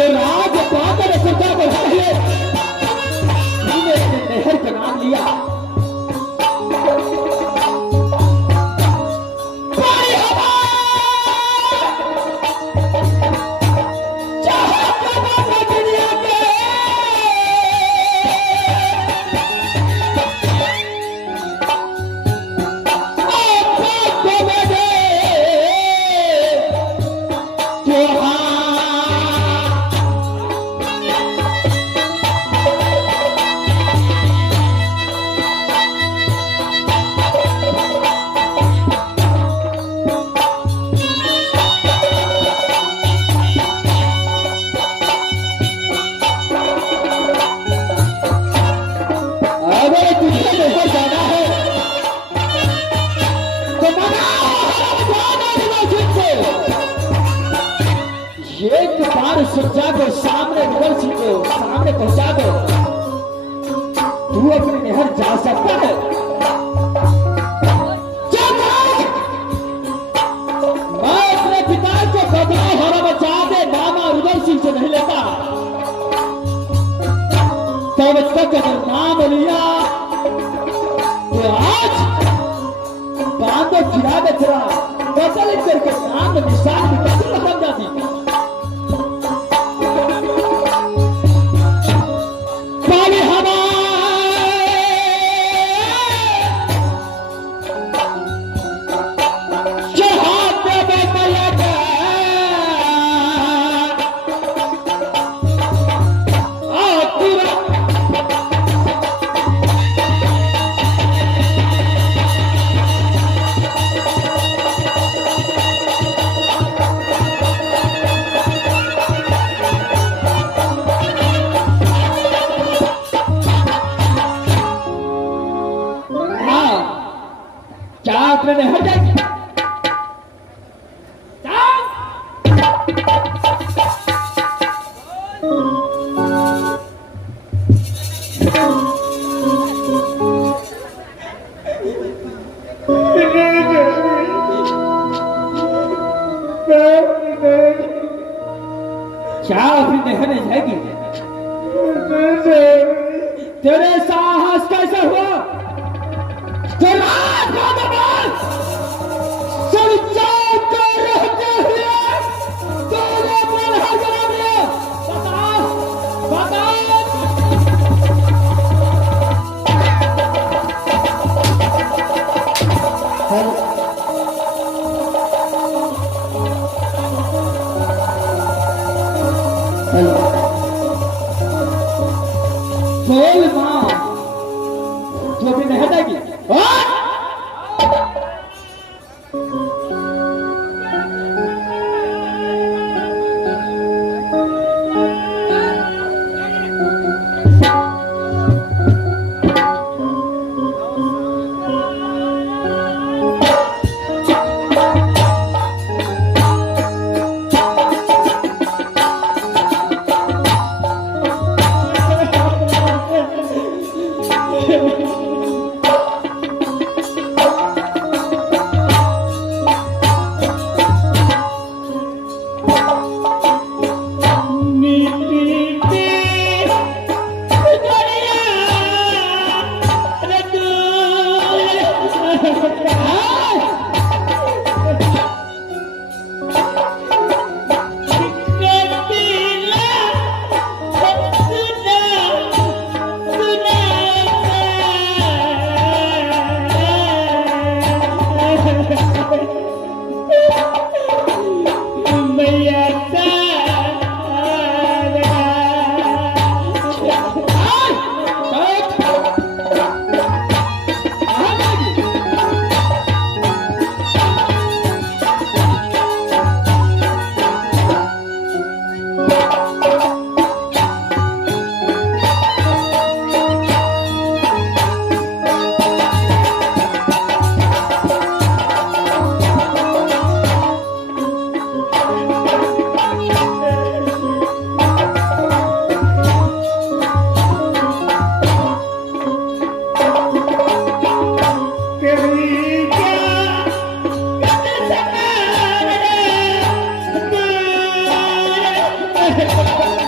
जो राज पाकर सुधा बढ़ाए, नहर का नाम लिया। एक बार सुरजा को सामने उधर को सामने पहुंचा दो, तू अपनी नहर जा सकता है। मैं अपने पिता को बदलाव हरा बचा दे मामा उधर सिंह से नहीं लेता, तब तक अगर नाम लिया तो आज बांधो गिरा दे तेरा बदल करके नाम निशान भी बदल बन जाती। क्या आपने नहर जाएगी? क्या अपनी नहर जाएगी? तेरे साहस कैसे हुआ? बोल मां, जो भी नहर जाएगी। Thank you.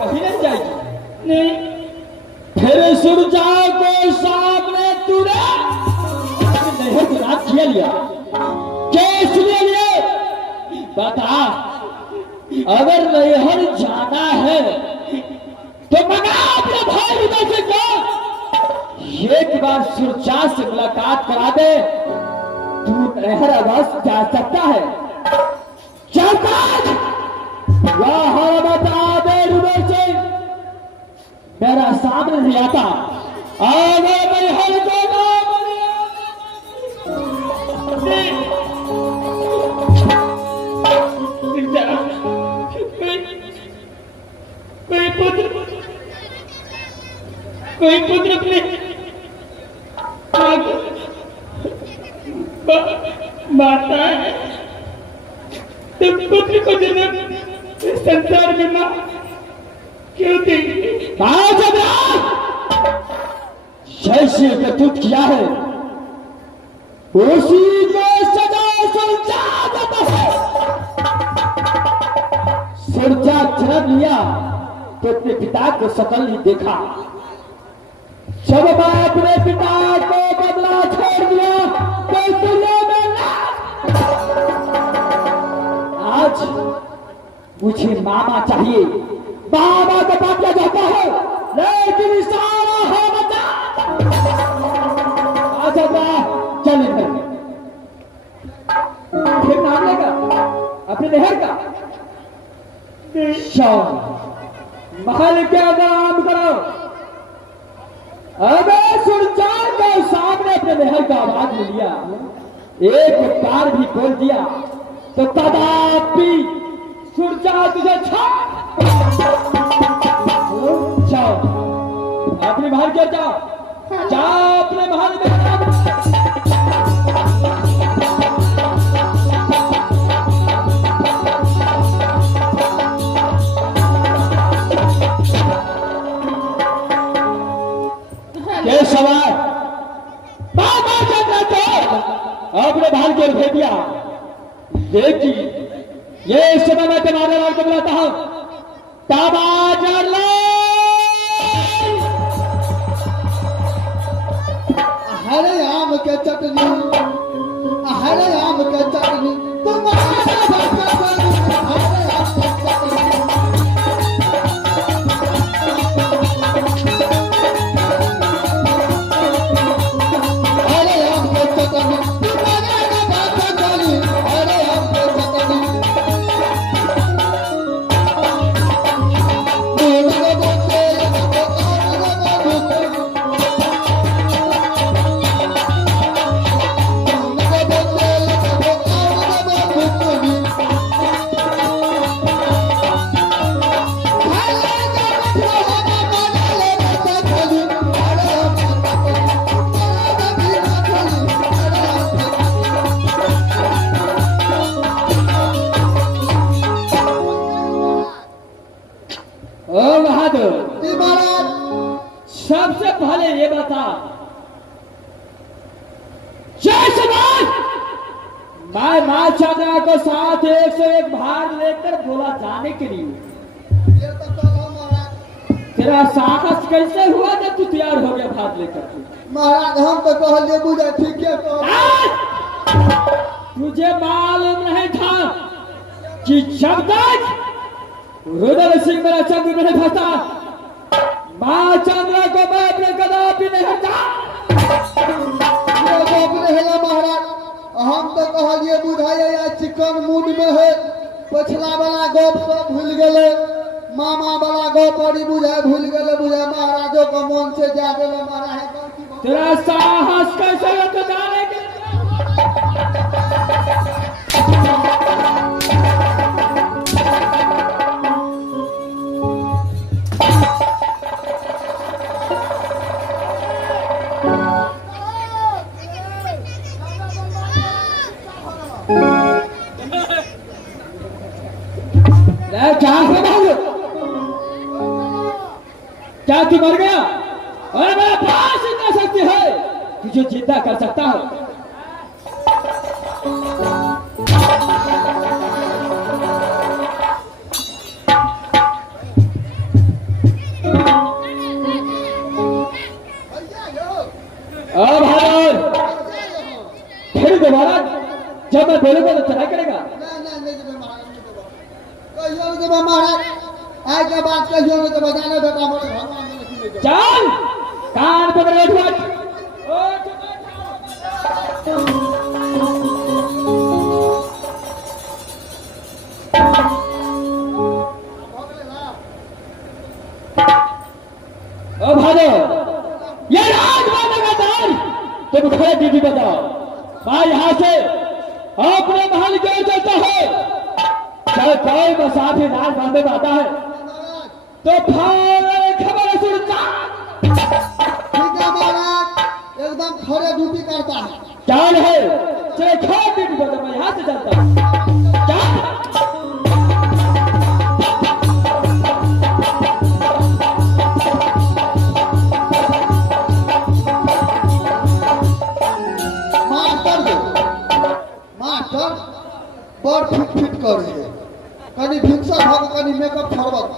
कहीं नहीं जाएगी। नहीं। फिर सूरजा को सामने तुड़ा नहीं गुनाह किया लिया केस ले लिए बता अगर नैहर जाना है तो मना अपने भाई उधर से क्या एक बार सूरजा से मुलाकात करा दे तू नैहर अवश्य जा सकता है। चलता वह बता दे उधर से मेरा सामने नहीं आता अगर नैहर को कोई पुत्र अपने माता है तो पुत्र को जन्म संसार में मां क्यों देगी? जैसे प्रस्तुत किया है उसी को सजा सुलझा देता है। सुलझा जन्म लिया तो अपने पिता को शकल नहीं देखा। जब मैं अपने पिता को बदला छोड़ दिया तो दुनिया में आज मुझे मामा चाहिए। मामा को बांटा जाता है लेकिन इशारा है बता चल फिर नाम लेगा अपने नहर का महल क्या नाम करो। अगर सुरचार के सामने अपने नहर का आवाज ले लिया एक बार भी बोल दिया तो कदापि सुरचा तुझे जाओ अपने महल के जाओ जाओ अपने महल में ये सवाल अपने भाल के भेज दिया। देखिए ये समय मैं तुम्हारे लाल को बुलाता हूं हरे आम के चटनी हरे आम के चटनी तुम्हारा सबसे पहले ये बता, जय समाज, मैं मां चंद्रा को साथ 101 भाग लेकर बोला जाने के लिए। ये तो कल हो महाराज। तेरा साहस कैसे हुआ जब तू तैयार हो गया भाग लेकर के? महाराज हम तो कहलिए बुझे ठीक है तो तुझे मालूम नहीं था कि जब तक रुद्र सिंह मेरा चंद्र नहीं फंसा, मां चंद्रा को मैं अपने कदापि नहीं हटा। ये बाप रे हेला महाराज, हम तो कहलिए बुझाइए या चिकन मूड में है, पछला वाला गप सब भूल गए, मामा वाला गप और बुझाए भूल गए, बुझाए महाराजों का मन से जा गए महाराज। तेरा साहस कैसे है तो जाने के क्या तू मर गया? और मेरा पास इतना शक्ति है कि जो जिंदा कर सकता है। अब फिर दोबारा जब मैं बोलूंगा तो चला करेगा। महाराज आज के बाद कहियो नहीं तो बजाने बेटा मोरे भगवान ने नहीं ले जाओ। चल कान पकड़ बैठ बैठ। ओ भाजो ये राजबाग लगातार तुम खड़े दीदी बताओ, मैं यहाँ से अपने महल क्यों चलता है? चाहे कोई मुसाफिर राज बांधे आता है तो खबर सुनता। ठीक है महाराज, एकदम खड़े ड्यूटी करता है। चाल है चले खड़े दीदी बता, मैं यहाँ से चलता हूँ। मास्टर बड़ फिट कर दिए, कनी भिक्षा भाग कनी मेकअप छोड़ब।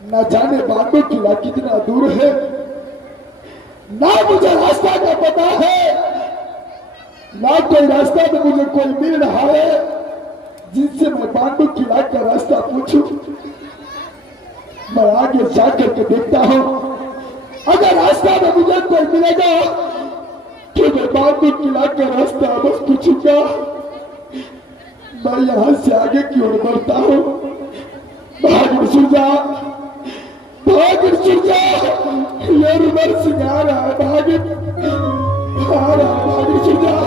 न जाने बांडू किला कितना दूर है, ना मुझे रास्ता का पता है, ना कोई रास्ता तो मुझे कोई मिल रहा है जिनसे मैं बांडू किला का रास्ता पूछूं। मैं आगे जाकर के देखता हूं, अगर रास्ता में मुझे कोई मिलेगा तो मैं बांडू किला का रास्ता बस पूछूंगा। मैं यहां से आगे की ओर बढ़ता हूं। भाग सुरजा, भाग सुरजा, ये रिवर्स आ रहा है, भाग सुरजा।